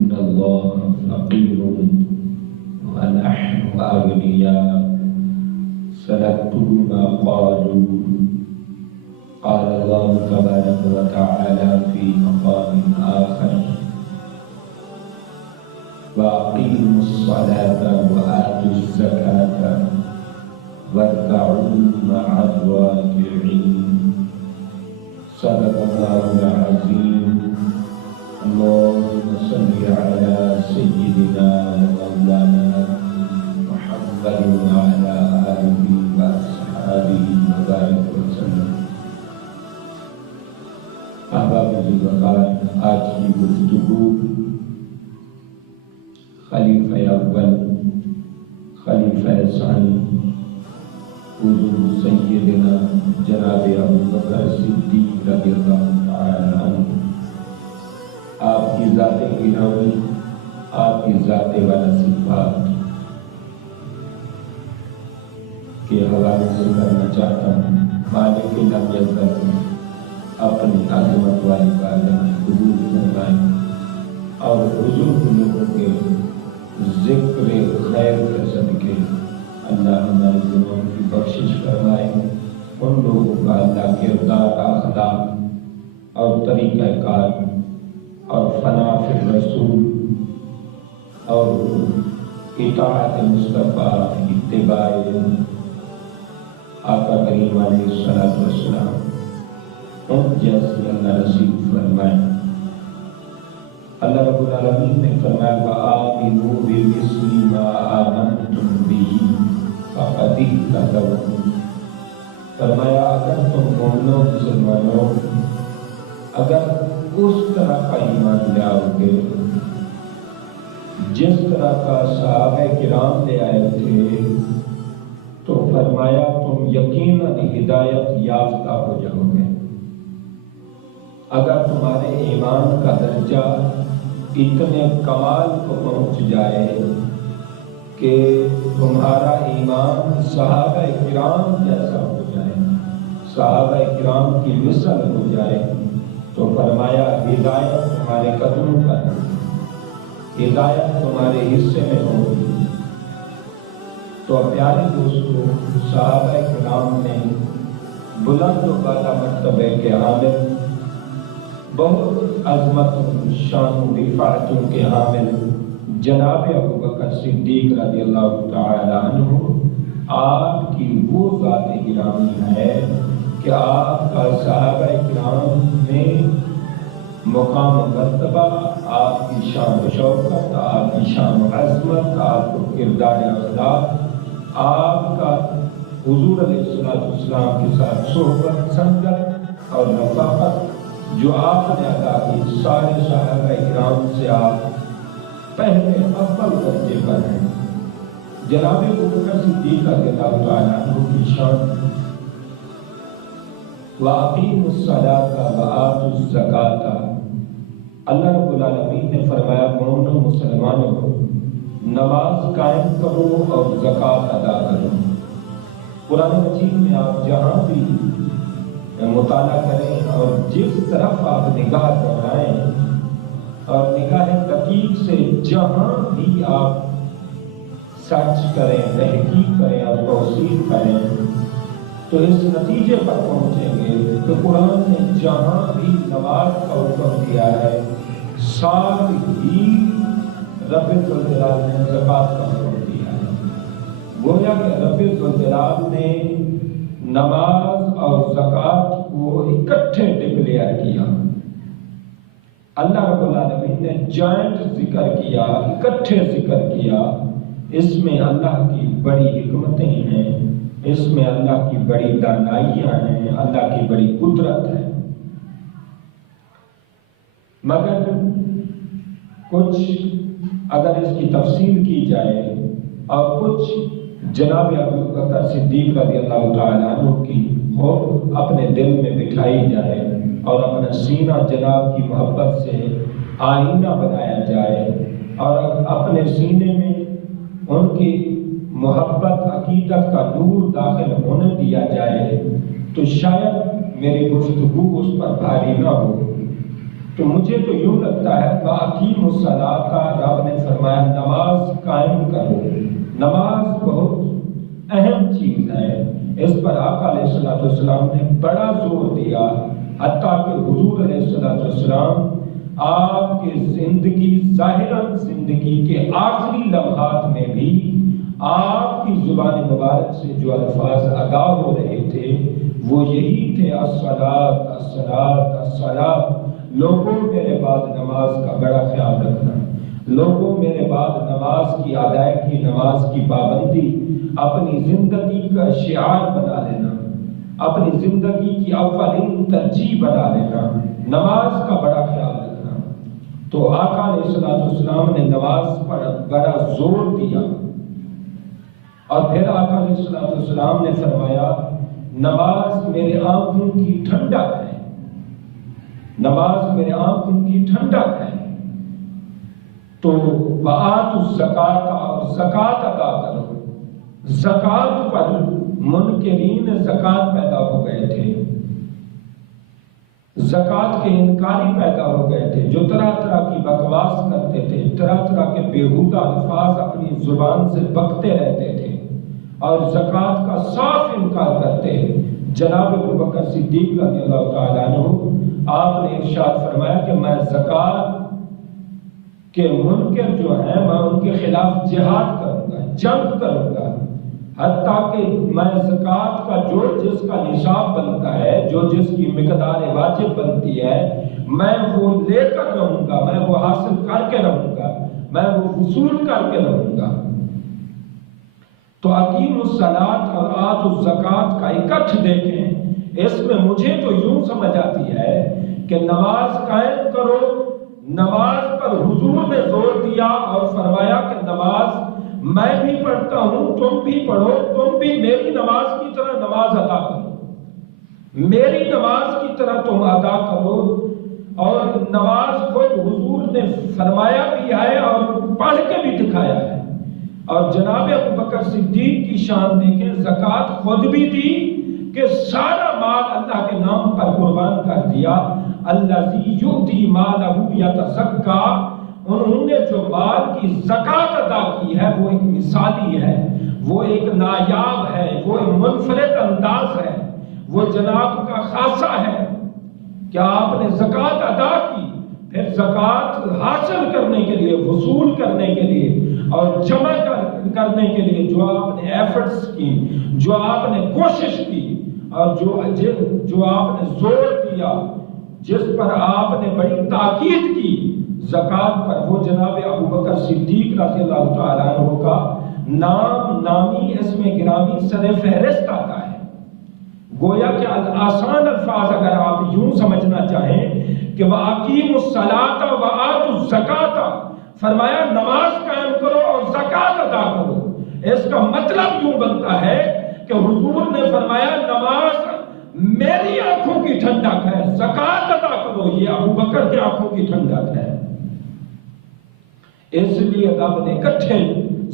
إن الله فقير ونحن أغنياء سنكتب ما قالوا. قال الله تبارك وتعالى في مقام آخر: وأقيموا الصلاة وآتوا الزكاة واركعوا مع الراكعين. صدق الله العظيم. اللهم صل على سيدنا ومولانا محمد وعلى آله وأصحابه وبارك وسلم. احباب الوقار، آج کی گفتگو خلیفہ اول، خلیفہ ثانی حضور سیدنا جناب ابوبکر صدیق رضی اللہ تعالی عنہ، آپ کی ذات گرامی، آپ کی ذات والا صفات کے حوالے سے کرنا چاہتا ہوں۔ مالک لم یزل اپنی عظمت والی بارگاہ میں قبول فرمائیں اور حضور لوگوں کے ذکر خیر کے صدقے اللہ ہمارے گناہوں کی بخشش فرمائے۔ ان لوگوں کا اللہ کردار، اخلاق اور طریقہ کار اور فنا فی الرسول اور اطاعت مصطفیٰ، اتباع آقا کریم علیہ الصلوۃ والسلام ان جیسی اللہ نصیب فرمائے۔ اللہ رب العالمین نے فرمایا وآمنوا بمثل ما آمنتم به فقد اهتدوا۔ فرمایا اگر تم مومنوں مسلمانوں اگر اس طرح کا ایمان لے آؤ گے جس طرح کا صحابہ کرام لے آئے تھے تو فرمایا تم یقیناً ہدایت یافتہ ہو جاؤ گے۔ اگر تمہارے ایمان کا درجہ اتنے کمال کو پہنچ جائے کہ تمہارا ایمان صحابہ کرام جیسا ہو جائے، صحابہ کرام کی مثل ہو جائے، تو فرمایا ہدایت تمہارے قدموں پر، ہدایت تمہارے حصے میں ہوگی۔ تو پیارے دوستو، صحابہ کرام نے بلند و بالا مرتبے کے حامل، بہت عظمت شان و رفعتوں کے حامل جناب ابوبکر صدیق رضی اللہ تعالی عنہ، آپ کی وہ ذات گرامی ہے کہ آپ کا صحابہ کرام میں مقام و مرتبہ، آپ کی شان و شوکت، آپ کی شان و عظمت، آپ کو کردار اخلاق، آپ کا حضور علیہ السلام کے ساتھ صحبت، سنگت اور رفاقت جو آپ نے ادا کی، سارے صحابہ کرام سے آپ پہلے اول درجے پر ہیں۔ جناب ابوبکر صدیق رضی اللہ تعالیٰ عنہ کی شان وَأَقِيمُوا الصَّلَاةَ وَآتُوا الزَّكَاةَ، اللہ رب العالمین نے فرمایا مومنوں مسلمانوں کو نماز قائم کرو اور زکوٰۃ ادا کرو۔ قرآن مجید میں آپ جہاں بھی مطالعہ کریں اور جس طرف آپ نگاہ دوڑائیں اور نگاہ دقیق سے جہاں بھی آپ سرچ کریں، تحقیق کریں اور توصیف کریں تو اس نتیجے پر پہنچیں گے کہ قرآن نے جہاں بھی نماز کا حکم دیا ہے ساتھ ہی رب الجلال نے زکوٰۃ کا حکم دیا ہے۔ گویا کہ رب الجلال نے نماز اور زکوٰۃ کو اکٹھے ڈکلیئر کیا۔ اللہ رب العالمین نے جوائنٹ ذکر کیا، اکٹھے ذکر کیا۔ اس میں اللہ کی بڑی حکمتیں ہیں، اس میں اللہ کی بڑی دانائیاں ہیں، اللہ کی بڑی قدرت ہے۔ مگر کچھ اگر اس کی تفصیل کی جائے اور کچھ جناب ابوبکر صدیق رضی اللہ تعالیٰ عنہ کی خوف اپنے دل میں بٹھائی جائے اور اپنا سینہ جناب کی محبت سے آئینہ بنایا جائے اور اپنے سینے میں ان کی محبت عقیدت کا نور داخل ہونے دیا جائے تو شاید میری گفتگو اس پر بھاری نہ ہو۔ تو مجھے تو یوں لگتا ہے وَأَقِیمُوا الصَّلَاةَ رب نے فرمایا نماز قائم کرو. نماز بہت اہم چیز ہے. اس پر آقا علیہ السلام نے بڑا زور دیا، حتیٰ کہ حضور علیہ السلام آپ کے زندگی ظاہراً زندگی کے آخری لمحات میں بھی آپ کی زبان مبارک سے جو الفاظ ادا ہو رہے تھے وہ یہی تھے الصلاۃ الصلاۃ الصلاۃ. لوگوں میرے بعد نماز کا بڑا خیال رکھنا، لوگوں میرے بعد نماز کی ادائیگی، نماز کی پابندی اپنی زندگی کا شعار بنا لینا، اپنی زندگی کی اولین ترجیح بنا لینا، نماز کا بڑا خیال رکھنا. تو آقا علیہ السلام نے نماز پر بڑا زور دیا. اور پھر آقا علیہ السلام نے فرمایا نماز میرے آنکھوں کی ٹھنڈک ہے، نماز میرے آنکھوں کی ٹھنڈک ہے. تو وآتوا الزکاۃ، اور زکوٰۃ ادا کرو. زکوٰۃ پر منکرین زکوٰۃ پیدا ہو گئے تھے، زکوٰۃ کے انکاری پیدا ہو گئے تھے، جو طرح طرح کی بکواس کرتے تھے، طرح طرح کے بیہودہ الفاظ اپنی زبان سے بکتے رہتے تھے اور زکوٰۃ کا صاف انکار کرتے. جناب ابوبکر صدیق رضی اللہ تعالیٰ عنہ آپ نے ارشاد فرمایا کہ میں زکوٰۃ کے منکر جو ہیں میں ان کے خلاف جہاد کروں گا، جنگ کروں گا، حتیٰ کہ میں زکوٰۃ کا جو جس کا نصاب بنتا ہے، جو جس کی مقدار واجب بنتی ہے، میں وہ لے کر رہوں گا، میں وہ حاصل کر کے رہوں گا، میں وہ وصول کر کے رہوں گا. تو اقیموا الصلاۃ اور آتوا الزکاۃ کا اکٹھ دیکھیں، اس میں مجھے تو یوں سمجھ آتی ہے کہ نماز قائم کرو. نماز پر حضور نے زور دیا اور فرمایا کہ نماز میں بھی پڑھتا ہوں، تم بھی پڑھو، تم بھی میری نماز کی طرح نماز ادا کرو، میری نماز کی طرح تم ادا کرو. اور نماز خود حضور نے فرمایا بھی ہے اور پڑھ کے بھی دکھایا ہے. اور جناب ابوبکر صدیق کی شان دیکھیں، زکوٰۃ خود بھی دی کہ سارا مال اللہ کے نام پر قربان کر دیا. الذی یؤتی مالہ یتزکیٰ، انہوں نے جو مال کی زکوٰۃ ادا کی ہے وہ ایک مثالی ہے، وہ ایک نایاب ہے، وہ ایک منفرد انداز ہے، وہ جناب کا خاصہ ہے کہ آپ نے زکوٰۃ ادا کی. پھر زکوٰۃ حاصل کرنے کے لیے، وصول کرنے کے لیے اور جمع کرنے کے لیے جو آپ نے ایفرٹس کی، جو آپ نے کوشش کی اور جو آپ نے زور دیا، جس پر آپ نے بڑی تاکید کی زکوٰۃ پر، وہ جناب ابوبکر صدیق رضی اللہ تعالیٰ عنہ کا نام نامی اس میں گرامی سر فہرست آتا ہے. گویا کہ آسان الفاظ اگر آپ یوں سمجھنا چاہیں کہ وَأَقِیمُوا الصَّلَاةَ وَآتُوا الزَّکَاةَ، فرمایا نماز قائم کرو اور زکوٰۃ ادا کرو. اس کا مطلب یوں بنتا ہے کہ حضور نے فرمایا نماز میری آنکھوں کی ٹھنڈک ہے، زکوٰۃ ادا کرو یہ ابوبکر کی آنکھوں کی ٹھنڈک ہے. اس لیے رب نے اکٹھے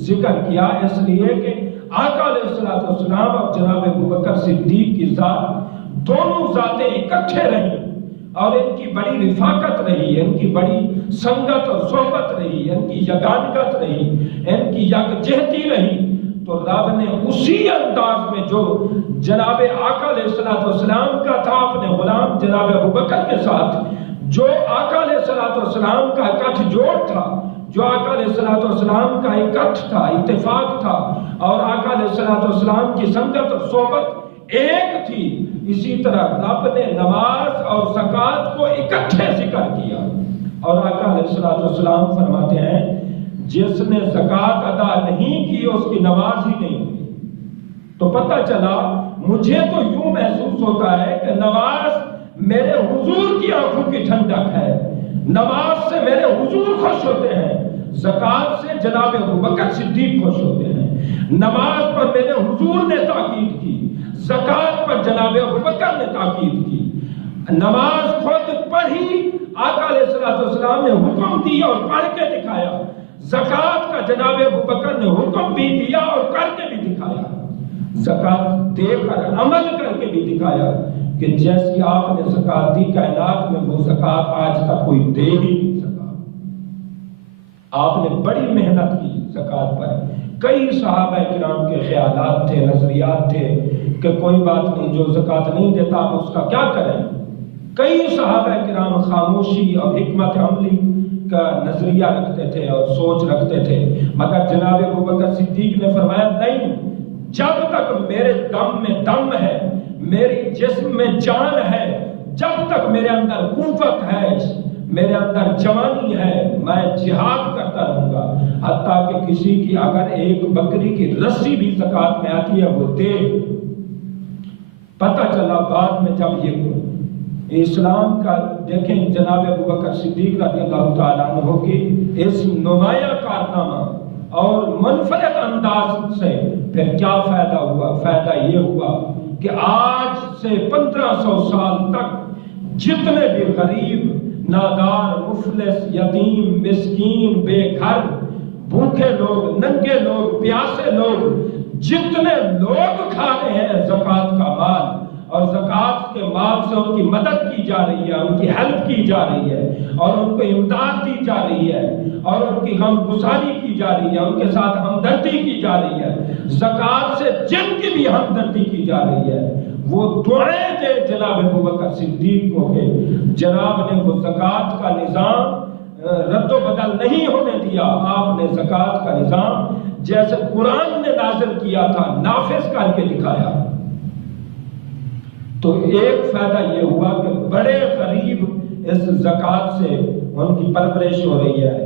ذکر کیا، اس لیے کہ آقا علیہ السلام اور جناب ابوبکر صدیق کی ذات دونوں ذاتیں اکٹھے رہیں اور ان کی بڑی رفاقت رہی، ان کی بڑی سنگت اور صحبت رہی، ان کی یگانگت رہی، ان کی یکجہتی رہی. تو رب نے اسی انداز میں جو جناب آقا علیہ السلام کا تھا اپنے غلام جناب ابوبکر کے ساتھ، جو آقا علیہ السلام کا اکٹھ جوڑ تھا، جو آقا علیہ السلام کا اکٹھ تھا، اتفاق تھا، اور آقا علیہ السلام کی سنگت اور صحبت ایک تھی، اسی طرح رب نے نماز اور زکوٰۃ کو اکٹھے ذکر کیا. اور آقا علیہ السلام فرماتے ہیں جس نے زکوٰۃ ادا نہیں کی اس کی نماز ہی نہیں ہوئی. تو پتہ چلا مجھے تو یوں محسوس ہوتا ہے کہ نماز میرے حضور کی آنکھوں کی ٹھنڈک ہے، نماز سے میرے حضور خوش ہوتے ہیں، زکوٰۃ سے جناب ابوبکر صدیق خوش ہوتے ہیں. نماز پر میرے حضور نے تاکید کی، زکوٰۃ پر جناب ابوبکر نے تاکید کی. نماز خود پڑھی، آقا علیہ السلام نے حکم دیا اور پڑھ کے دکھایا. زکوٰۃ کا جناب ابوبکر نے حکم بھی دیا اور کر کے بھی دکھایا. زکوٰۃ دے کر عمل کر کے بھی دکھایا کہ جیسی آپ نے زکوٰۃ دی، کائنات میں وہ زکوٰۃ آج تک کوئی دے ہی نہیں سکا. آپ نے بڑی محنت کی زکوٰۃ پر. کئی صحابہ کرام کے خیالات تھے، نظریات تھے کہ کوئی بات نہیں، جو زکوٰۃ نہیں دیتا آپ اس کا کیا کریں. کئی صحابہ کرام خاموشی اور حکمت عملی کا نظریہ رکھتے تھے اور سوچ رکھتے تھے، مگر جناب ابوبکر صدیق نے فرمایا نہیں، جب تک میرے دم میں دم ہے، میری جسم میں جان ہے، جب تک میرے اندر قوت ہے، میرے اندر جوانی ہے، میں جہاد کرتا رہوں گا، حتیٰ کہ کسی کی اگر ایک بکری کی رسی بھی زکوٰۃ میں آتی ہے وہ دے. پتہ چلا بعد میں جب یہ اسلام کا دیکھیں جناب ابوبکر صدیق رضی اللہ تعالیٰ عنہ کی اس نمایاں کارنامہ اور منفرد انداز سے پھر کیا فائدہ ہوا. فائدہ یہ ہوا کہ آج سے 1500 سال تک جتنے بھی غریب، نادار، مفلس، یتیم، مسکین، بے گھر، بھوکے لوگ، ننگے لوگ، پیاسے لوگ، جتنے لوگ کھا رہے ہیں زکوٰۃ کا مال، اور زکوٰۃ کے مال سے ان کی مدد کی جا رہی ہے، ان کی ہیلپ کی جا رہی ہے، اور ان کو امداد دی جا رہی ہے، اور ان کی غم گساری کی جا رہی ہے، ان کے ساتھ ہمدردی کی جا رہی ہے، زکوٰۃ سے جن کی بھی ہمدردی کی جا رہی ہے، وہ دعائیں دے جناب ابوبکر صدیق کو کہ جناب نے وہ زکوٰۃ کا نظام رد و بدل نہیں ہونے دیا. آپ نے زکوٰۃ کا نظام جیسے قرآن نے نازل کیا تھا نافذ کر کے دکھایا. تو ایک فائدہ یہ ہوا کہ بڑے غریب اس زکوٰۃ سے ان کی پرورش ہو رہی ہے،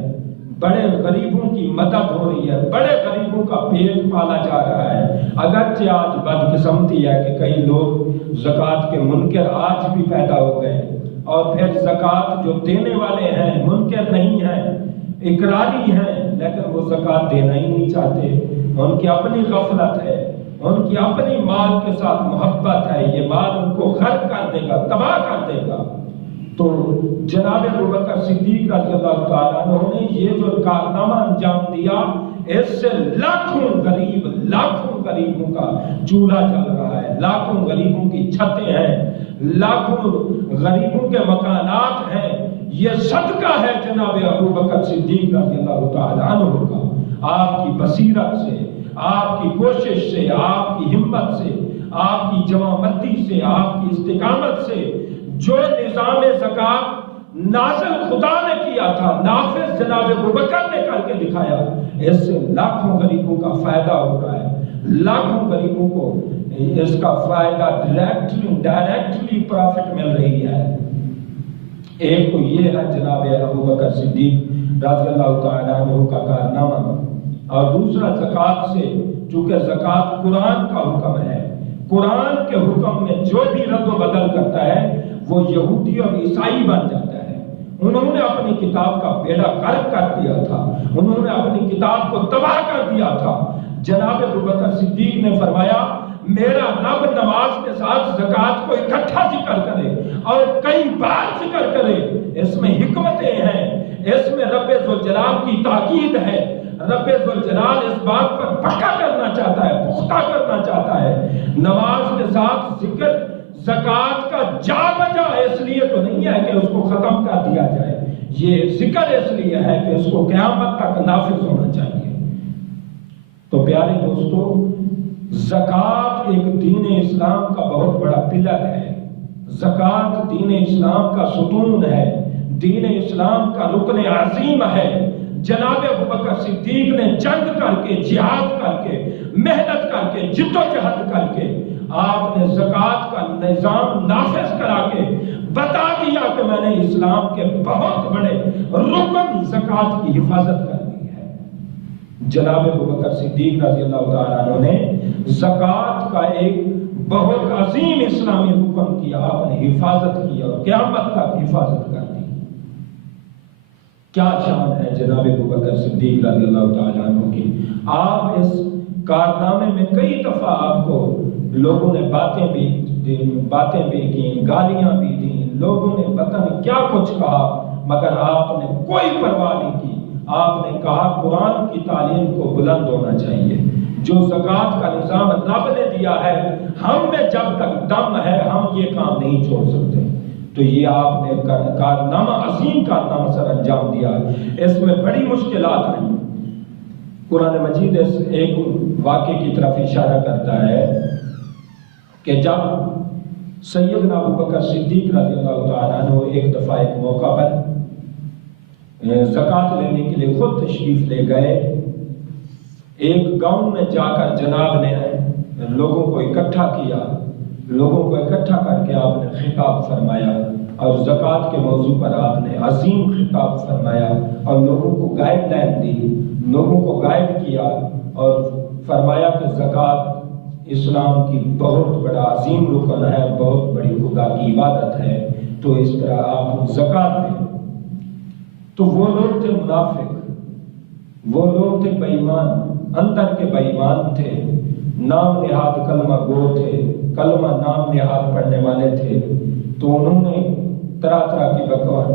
بڑے غریبوں کی مدد ہو رہی ہے، بڑے غریبوں کا پیٹ پالا جا رہا ہے. اگرچہ آج بدقسمتی ہے کہ کئی لوگ زکوٰۃ کے منکر آج بھی پیدا ہو گئے، اور پھر زکوٰۃ جو دینے والے ہیں منکر نہیں ہیں، اقراری ہیں، لیکن وہ زکوٰۃ دینا ہی نہیں چاہتے. ان کی اپنی غفلت ہے، ان کی اپنی مال کے ساتھ محبت ہے، یہ مال ان کو غرق کر دے گا، تباہ کر دے گا. تو جناب ابوبکر صدیق رضی اللہ تعالیٰ عنہ نے یہ جو کارنامہ انجام دیا، اس سے لاکھوں غریبوں کا چولہا چل رہا ہے، لاکھوں غریبوں کی چھتیں ہیں، لاکھوں غریبوں کے مکانات ہیں. یہ صدقہ ہے جناب ابوبکر صدیق رضی اللہ تعالیٰ عنہ کا. آپ کی بصیرت سے، آپ کی کوشش سے، آپ کی ہمت سے، آپ کی جمع مردی سے، آپ کی استقامت سے جو نظام زکوٰۃ نازل خدا نے کیا تھا، نافذ جناب ابوبکر نے کر کے دکھایا، اس سے لاکھوں غریبوں کا فائدہ ہو رہا ہے. لاکھوں غریبوں کو اس کا فائدہ ڈائریکٹلی پروفٹ مل رہی ہے. ایک تو یہ ہے جناب ابوبکر صدیق رضی اللہ تعالیٰ عنہ کا کارنامہ، اور دوسرا زکوٰۃ سے، چونکہ زکوٰۃ قرآن کا حکم ہے، قرآن کے حکم میں جو بھی رد و بدل کرتا ہے وہ یہودی اور عیسائی بن جاتا ہے. انہوں نے اپنی کتاب کا بیڑا غرق کر دیا تھا، انہوں نے اپنی کتاب کو تباہ کر دیا تھا. جناب ابوبکر صدیق نے فرمایا میرا رب نماز کے ساتھ زکوٰۃ کو اکٹھا ذکر کرے اور کئی بار ذکر کرے. اس میں حکمتیں ہیں، اس میں رب ذوالجلال کی تاکید ہے. رب ذوالجلال اس بات پر پکا کرنا چاہتا ہے، پختہ کرنا چاہتا ہے. نماز کے ساتھ ذکر زکوٰۃ کا جا بجا اس لیے تو نہیں ہے کہ اس کو ختم کر دیا جائے، یہ ذکر اس لیے ہے کہ اس کو قیامت تک نافذ ہونا چاہیے. تو پیارے دوستو، زکوٰۃ ایک دین اسلام کا بہت بڑا پلر ہے. زکوٰۃ دین اسلام کا ستون ہے، دین اسلام کا رکن عظیم ہے. جناب ابوبکر صدیق نے جنگ کر کے، جہاد کر کے، محنت کر کے، جد و جہد کر کے آپ نے زکوٰۃ کا نظام نافذ کرا کے بتا دیا کہ میں نے اسلام کے بہت بڑے رکن زکوٰۃ کی حفاظت کر دی ہے. جناب ابوبکر صدیق رضی اللہ تعالیٰ عنہ نے زکوٰۃ کا ایک بہت عظیم اسلامی حکم کیا، آپ نے حفاظت کی اور قیامت تک حفاظت کر دی. کیا شان ہے جناب ابوبکر صدیق رضی اللہ تعالیٰ عنہ کی. آپ اس کارنامے میں کئی دفعہ آپ کو لوگوں نے باتیں بھی کی، گالیاں بھی دیں، لوگوں نے پتہ نہیں کیا کچھ کہا، مگر آپ نے کوئی پرواہ نہیں کی. آپ نے کہا قرآن کی تعلیم کو بلند ہونا چاہیے. جو زکوٰۃ کا نظام رب نے دیا ہے، ہم میں جب تک دم ہے ہم یہ کام نہیں چھوڑ سکتے. تو یہ آپ نے کارنامہ عظیم کارنامہ سر انجام دیا. اس میں بڑی مشکلات آئیں. قرآن مجید اس ایک واقعے کی طرف اشارہ کرتا ہے کہ جب سیدنا ابو بکر صدیق رضی اللہ تعالیٰ عنہ ایک دفعہ ایک موقع پر زکوٰۃ لینے کے لیے خود تشریف لے گئے، ایک گاؤں میں جا کر جناب نے لوگوں کو اکٹھا کیا. لوگوں کو اکٹھا کر کے آپ نے خطاب فرمایا اور زکوٰۃ کے موضوع پر آپ نے عظیم خطاب فرمایا اور لوگوں کو گائیڈ لائن دی، لوگوں کو گائیڈ کیا اور فرمایا کہ زکوٰۃ اسلام کی بہت بڑا عظیم رکن ہے، بہت بڑی خدا کی عبادت ہے، تو اس طرح آپ زکوٰۃ دیں. تو وہ لوگ تھے منافق، وہ لوگ تھے بے ایمان، اندر کے بے ایمان تھے، نام نہاد کلمہ گو تھے، کلمہ نام نہاد پڑھنے والے تھے. تو انہوں نے طرح طرح کی بکواس،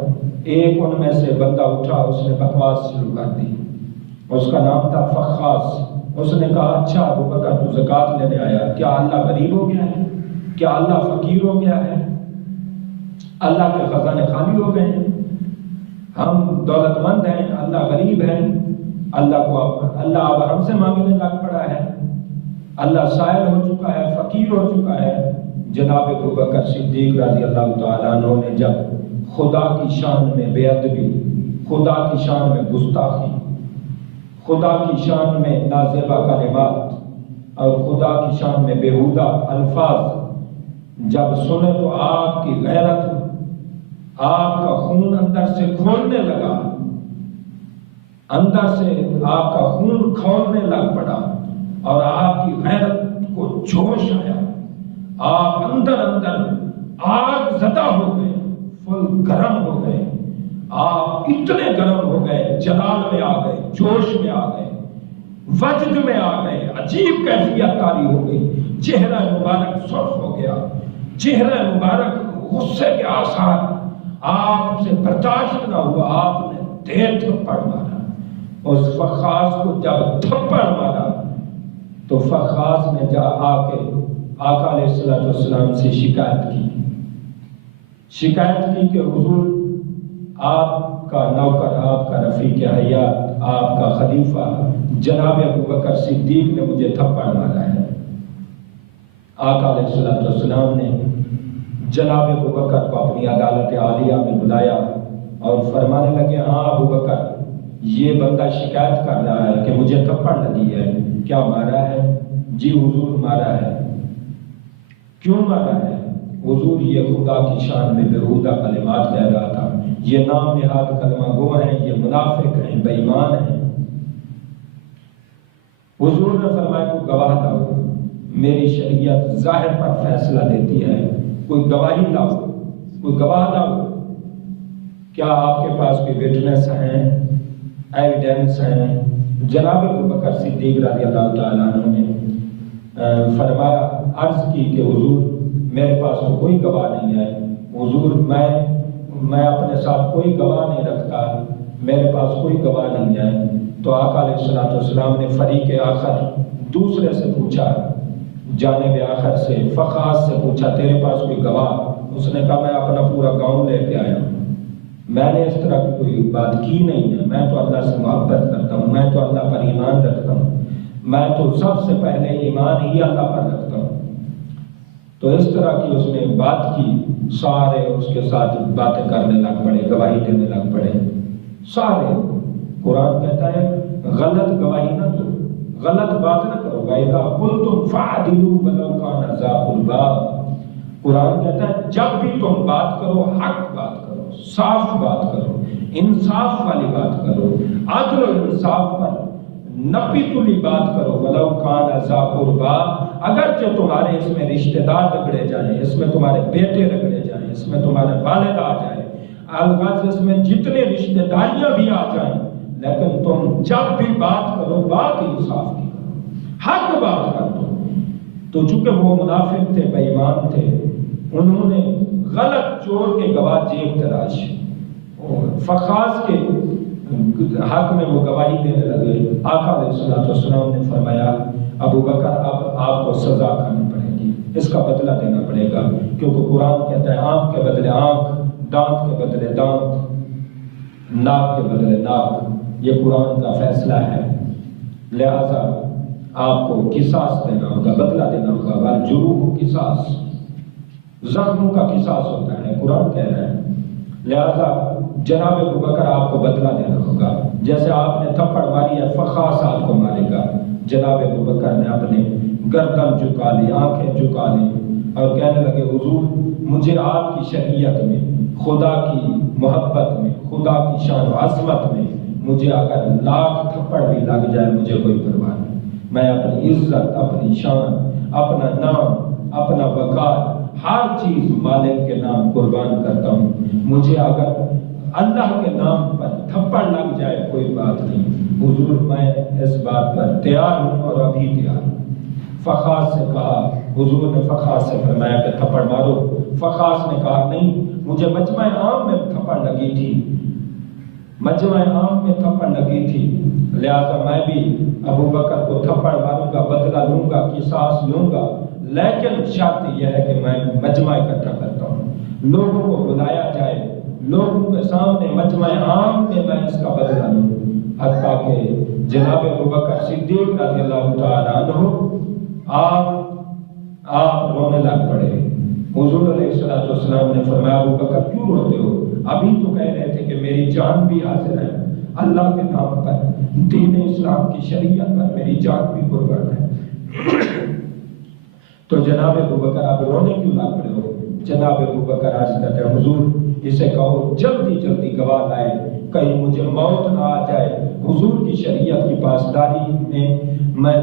ایک ان میں سے بندہ اٹھا، اس نے بکواس شروع کر دی. اس کا نام تھا فخاص. اس نے کہا اچھا ابو بکر تو زکوٰۃ لینے آیا، کیا اللہ غریب ہو گیا ہے؟ کیا اللہ فقیر ہو گیا ہے؟ اللہ کے خزانے خالی ہو گئے ہیں؟ ہم دولت مند ہیں، اللہ غریب ہے؟ اللہ اب ہم سے مانگنے لگ پڑا ہے؟ اللہ سائل ہو چکا ہے، فقیر ہو چکا ہے؟ جناب ابو بکر صدیق رضی اللہ تعالیٰ عنہ نے جب خدا کی شان میں بے ادبی، خدا کی شان میں گستاخی، خدا کی شان میں نازیبا کلمات اور خدا کی شان میں بیہودہ الفاظ جب سنے تو آپ کی غیرت، آپ کا خون اندر سے کھولنے لگا، اندر سے آپ کا خون کھولنے لگ پڑا اور آپ کی غیرت کو جوش آیا. آپ اندر آگ زدہ ہو گئے، فل گرم ہو گئے. آپ اتنے گرم ہو گئے، جلال میں آ گئے، جوش میں آ گئے، وجد میں آ گئے، عجیب کیفیت طاری ہو گئی. چہرہ مبارک سرخ ہو گیا، چہرہ مبارک غصے کے آثار. آپ سے برداشت نہ ہوا، آپ نے دیر تھپڑ مارا. اس فخاص کو جب تھپڑ مارا تو فخاص نے جا آ کے آقا علیہ السلام سے شکایت کی کہ حضور آپ کا نوکر، آپ کا رفیق حیات، آپ کا خلیفہ جناب ابو بکر صدیق نے مجھے تھپڑ مارا ہے. آقا علیہ السلام نے جناب ابو بکر کو اپنی عدالت عالیہ میں بلایا اور فرمانے لگے ہاں ابو بکر، یہ بندہ شکایت کر رہا ہے کہ مجھے تھپڑ لگی ہے، کیا مارا ہے؟ جی حضور مارا ہے. کیوں مارا ہے؟ حضور یہ خدا کی شان میں بیہودہ کلمات کہہ رہا تھا، یہ نام نہاد کلمہ گو ہیں، یہ منافق ہیں، بے ایمان ہیں. حضور نے فرمایا کوئی گواہ لاؤ، میری شریعت ظاہر پر فیصلہ دیتی ہے، کوئی گواہی لاؤ، کوئی گواہ لاؤ. کیا آپ کے پاس کوئی وٹنس ہیں، ایویڈنس ہیں؟ جناب ابو بکر صدیق رضی اللہ تعالیٰ عنہ نے فرمایا، عرض کی کہ حضور میرے پاس تو کوئی گواہ نہیں ہے. حضور میں اپنے ساتھ کوئی گواہ نہیں رکھتا، میرے پاس کوئی گواہ نہیں ہے. تو آقا علیہ السلام نے فریق آخر دوسرے سے پوچھا، جانب آخر سے فخاص سے پوچھا تیرے پاس کوئی گواہ؟ اس نے کہا میں اپنا پورا گاؤں لے کے آیا ہوں، میں نے اس طرح کی کوئی بات کی نہیں ہے، میں تو اللہ سے محبت کرتا ہوں، میں تو اللہ پر ایمان رکھتا ہوں، میں تو سب سے پہلے ایمان ہی اللہ پر رکھتا ہوں. تو اس طرح کی اس نے بات کی، سارے اس کے ساتھ باتیں کرنے لگ پڑے، گواہی دینے لگ پڑے سارے. قرآن کہتا ہے غلط گواہی نہ دو، غلط بات نہ کرو. وَإِذَا قُلْتُمْ فَعْدِلُوا وَلَوْ كَانَ ذَا قُرْبَىٰ. قرآن کہتا ہے جب بھی تم بات کرو، حق بات کرو، صاف بات کرو، انصاف والی بات کرو، عدل و انصاف پر نپی تلی بات کرو. وَلَوْ كَانَ ذَا قُرْبَىٰ. اگرچہ تمہارے اس میں رشتہ دار رگڑے جائیں، اس میں تمہارے بیٹے رگڑے جائیں، اس میں تمہارے والد آ جائیں، الغرض اس میں جتنے رشتہ داریاں بھی آ جائیں، لیکن تم جب بھی بات کرو بات انصاف کی کرو، حق بات کر دو. تو چونکہ وہ منافق تھے، بے ایمان تھے، انہوں نے غلط چور کے گواہ جیب تراش، فخاص کے حق میں وہ گواہی دینے لگے. آقا علیہ السلام نے فرمایا ابو بکر اب آپ کو سزا کھانی پڑے گی، اس کا بدلہ دینا پڑے گا، کیونکہ قرآن کہتا ہے آنکھ کے بدلے آنکھ، دانت کے بدلے دانت، ناک کے بدلے ناک، یہ قرآن کا فیصلہ ہے۔ لہذا آپ کو قصاص دینا ہوگا، بدلہ دینا ہوگا۔ والجروح قصاص، زخموں کا قصاص ہوتا ہے، قرآن کہہ رہا ہے۔ لہذا جناب ابوبکر آپ کو بدلہ دینا ہوگا۔ جیسے آپ نے تھپڑ ماری ہے، فخاص آپ کو مارے گا۔ جناب ابوبکر نے اپنے گردن جھکا لی، آنکھیں جھکا لی اور کہنے لگے حضور مجھے آپ کی شریعت میں، خدا کی محبت میں، خدا کی شان و عظمت میں مجھے اگر لاکھ تھپڑ بھی لگ جائے مجھے کوئی پرواہ نہیں۔ میں اپنی عزت، اپنی شان، اپنا نام، اپنا وقار، ہر چیز مالک کے نام قربان کرتا ہوں۔ مجھے اگر اللہ کے نام پر تھپڑ لگ جائے کوئی بات نہیں، حضور میں اس بات پر تیار ہوں اور ابھی تیار ہوں۔ فخاص سے کہا، حضور نے فخاص سے فرمایا کہ تھپڑ مارو۔ فخاص نے کہا نہیں، مجھے مجمع عام میں تھپڑ لگی تھی، مجمع عام میں تھپڑ لگی تھی، لہذا میں بھی ابوبکر کو تھپڑ ماروں گا، بدلہ لوں گا، قصاص لوں گا، لیکن شرط یہ ہے کہ میں مجمع اکٹھا کرتا ہوں، لوگوں کو بلایا جائے، لوگوں کے سامنے مجمع عام میں میں اس کا بدلہ لوں۔ حتیٰ کہ جناب ابوبکر صدیق رضی اللہ تعالیٰ عنہ آپ رونے لگ پڑے۔ حضور علیہ السلام نے فرمایا ابوبکر کیوں روتے ہو؟ ابھی تو کہہ رہے تھے کہ میری جان بھی حاضر ہے، اللہ کے نام پر، دین اسلام کی شریعت پر میری جان بھی قربان ہے۔ تو جناب ابوبکر آپ رونے کیوں لگ پڑے ہو؟ جناب ابوبکر عرض کرتے ہیں حضور اسے کہو جلدی جلدی گواہ لائے، کہیں مجھے موت نہ آ جائے۔ حضور کی شریعت کی پاسداری میں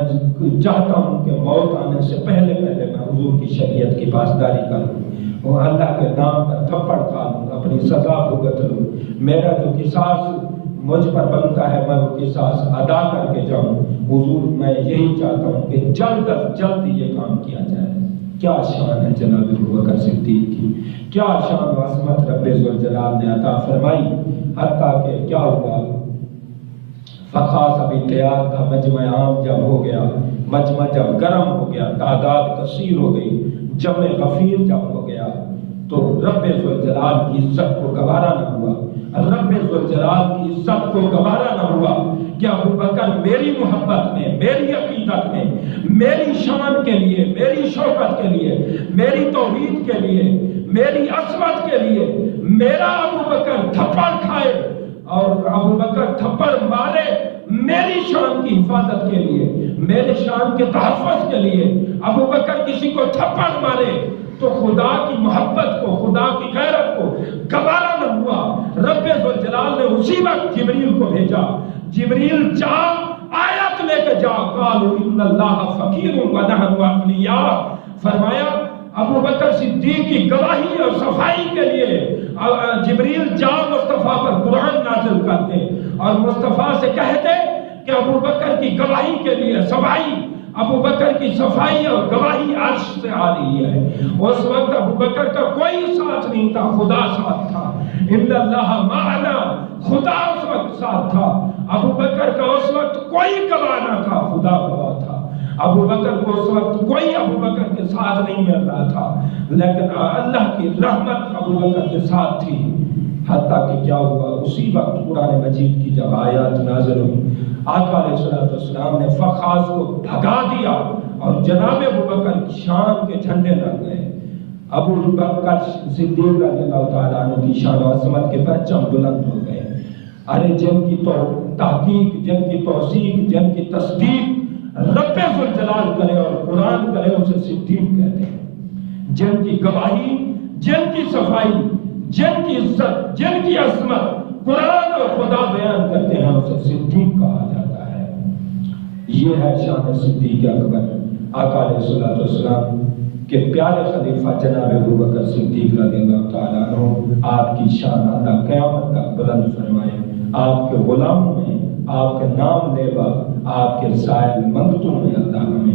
چاہتا ہوں کہ موت آنے سے پہلے میں حضور کی شریعت کی پاسداری کروں اور اللہ کے نام پر تھپڑ کھا لوں، اپنی سزا بھگت لوں۔ میرا جو قصاص مجھ پر بنتا ہے میں وہ قصاص ادا کر کے جاؤں۔ حضور میں یہی چاہتا ہوں کہ جلد از جلد یہ کام کیا جائے۔ کیا شان ہے جناب ابوبکر صدیق کی، کیا شان و عظمت رب ذوالجلال نے عطا فرمائی۔ حتیٰ کہ کیا ہوا، فخاص ابھی تیار تھا، مجمع عام جب ہو گیا، مجمع جب گرم ہو گیا، تعداد کثیر ہو گئی، جمع غفیر جب ہو گیا تو رب ذوالجلال کی عزت کو گوارا نہ ہوا، رب ذوالجلال کی عزت کو گوارا نہ ہوا کہ ابوبکر میری محبت میں، میری عقیدت میں، میری شان کے لیے، میری شوکت کے لیے، میری توحید کے لیے، میری عصمت کے لیے میرا ابوبکر تھپڑ کھائے اور ابوبکر تھپڑ مارے میری شان کی حفاظت کے لیے، میرے شان کے تحفظ کے لیے ابوبکر کسی کو تھپڑ مارے تو خدا کی محبت کو، خدا کی غیرت کو گوارا نہ ہوا۔ رب ذوالجلال نے اسی وقت جبریل کو بھیجا، جبریل جا آیت لے کے جا، قالوا ان اللہ فقیر ونحن اغنیاء، فرمایا ابوبکر صدیق کی گواہی اور صفائی کے لیے جبریل جا مصطفیٰ پر قرآن نازل کرتے اور مصطفیٰ سے کہتے کہ ابوبکر کی گواہی کے لیے صفائی، ابوبکر کی صفائی اور گواہی عرش سے آ رہی ہے۔ اس وقت ابوبکر کا کوئی ساتھ نہیں تھا، خدا ساتھ تھا۔ ان اللہ معنا، خدا اس وقت ساتھ تھا۔ ابوبکر کا اس وقت کوئی گواہ نہ تھا، خدا گواہ تھا۔ ابوبکر کو اس وقت کوئی ابوبکر کے ساتھ نہیں مل رہا تھا، لیکن اللہ کی رحمت ابوبکر کے ساتھ تھی۔ حتیٰ کہ کیا ہوا، اسی وقت قرآن مجید کی جب آیات نازل ہوئی، آقا علیہ السلام نے فخاص کو بھگا دیا اور جناب ابوبکر کی شان کے جھنڈے لگ گئے۔ ابوبکر صدیق رضی اللہ تعالیٰ عنہ کی شان و عظمت کے پرچم بلند ہو گئے۔ ارے جن کی تحقیق، جن کی توثیق، جن کی تصدیق رب ذوالجلال کرے اور قرآن کرے اسے صدیق کہتے ہیں۔ جن کی گواہی، جن کی صفائی، جن کی عزت، جن کی عظمت قرآن اور خدا بیان کرتے ہیں اسے صدیق کہا جاتا ہے۔ یہ ہے شان صدیق اکبر، آقا علیہ السلام کے پیارے خلیفہ جناب ابوبکر صدیق رضی اللہ تعالیٰ عنہ۔ آپ کی شان اللہ قیامت تک بلند فرمائے۔ آپ کے غلاموں میں، آپ کے نام لیوا، آپ کے سائل منگتوں میں اللہ ہمیں